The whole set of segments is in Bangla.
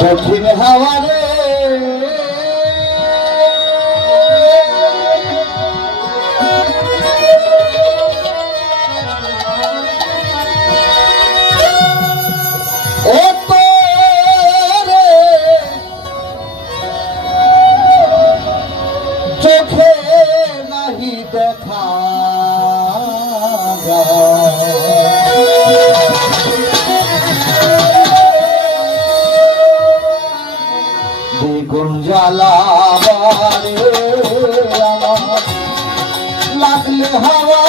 দক্ষিণ হাওয়ারে লাগলে হাওয়া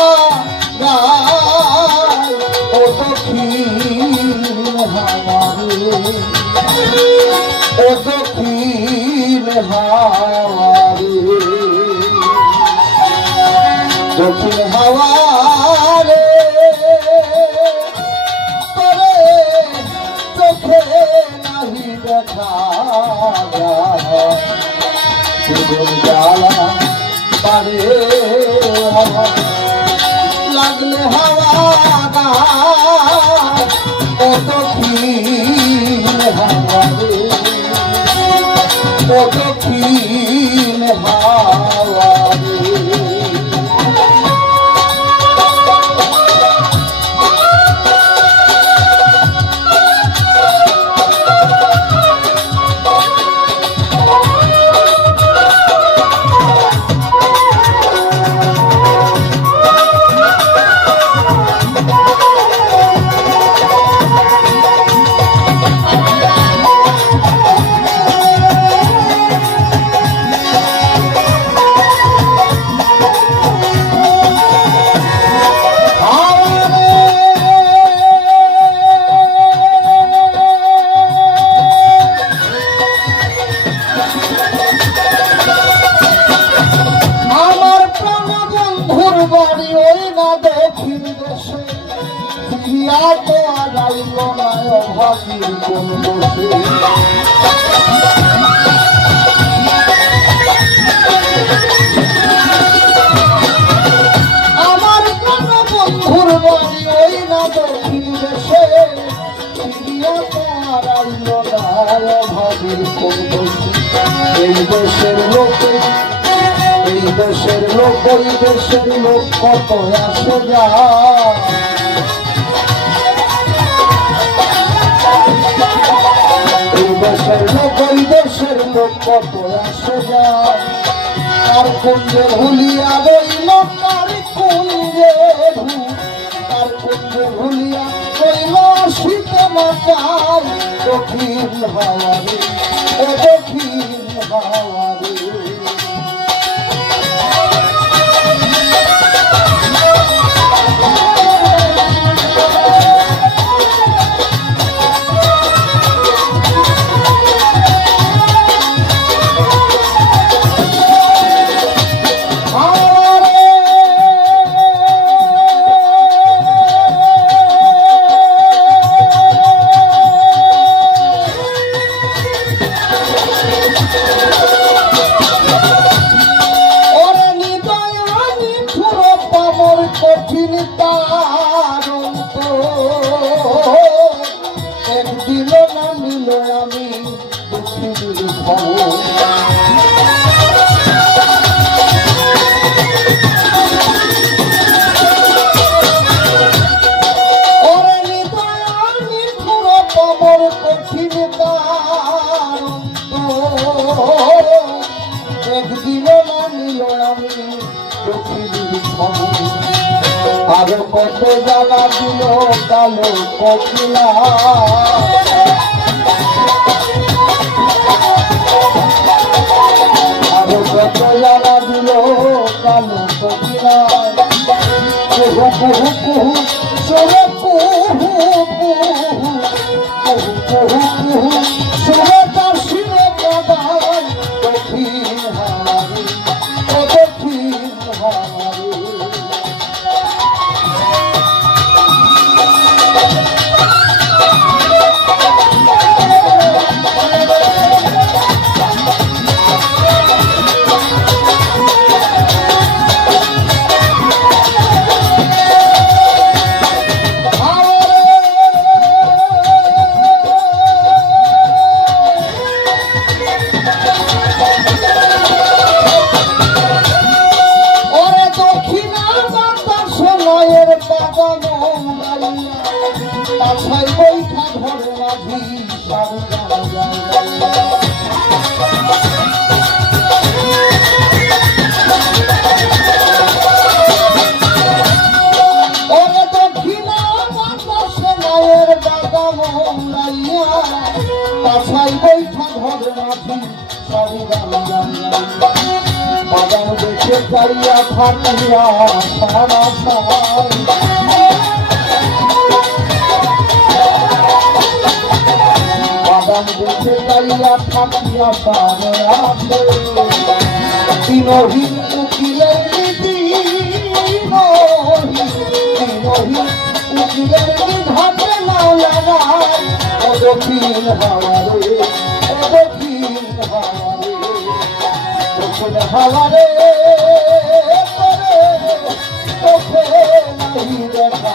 ও দক্ষিণ হাওয়ারে ও দক্ষিণ হাওয়ারে। দক্ষিণ হাওয়ারে তোরে চোখে নাহি দেখা জ্বালা পারে লাগলে হাওয়া হাওয়ারে ও দক্ষিণ ফিরিয়া তো কোন বসে আমার প্রাণ বন্ধুর বাড়ি ওই না দক্ষিণ কোন এই দেশের লোকে, এই দেশের লোক, ওই দেশের লোক কত আসে যায়। কত আসে যায় আর কুঞ্জে ভুলিয়া রইল তার কুঞ্জে আর তার কুঞ্জে ভুলিয়া রইল শীত মাতার দক্ষিণ হাওয়া দক্ষিণ হাওয়ারে আরও কত জ্বালা দিল কালো কপিলা আরও কত জ্বালা দিল কালো কপিলা কুহু বাদাম থাকিয়া সারা সাই দেখে কারিয়া থাকিয়া সারা আছে উকিলের নীতি উকিলের নিধানে মাওলানা। ও হাওয়ারে ও হাওয়ারে দক্ষিণ হাওয়ারে। দেখা